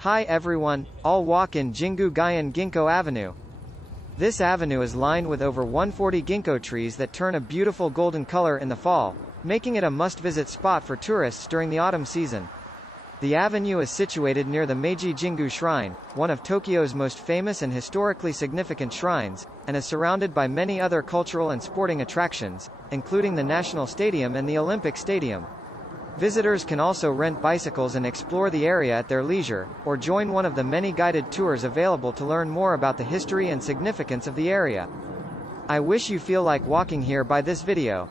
Hi everyone, I'll walk in Jingu-Gaien Ginkgo Avenue. This avenue is lined with over 140 ginkgo trees that turn a beautiful golden color in the fall, making it a must-visit spot for tourists during the autumn season. The avenue is situated near the Meiji Jingu Shrine, one of Tokyo's most famous and historically significant shrines, and is surrounded by many other cultural and sporting attractions, including the National Stadium and the Olympic Stadium. Visitors can also rent bicycles and explore the area at their leisure, or join one of the many guided tours available to learn more about the history and significance of the area. I wish you feel like walking here by this video.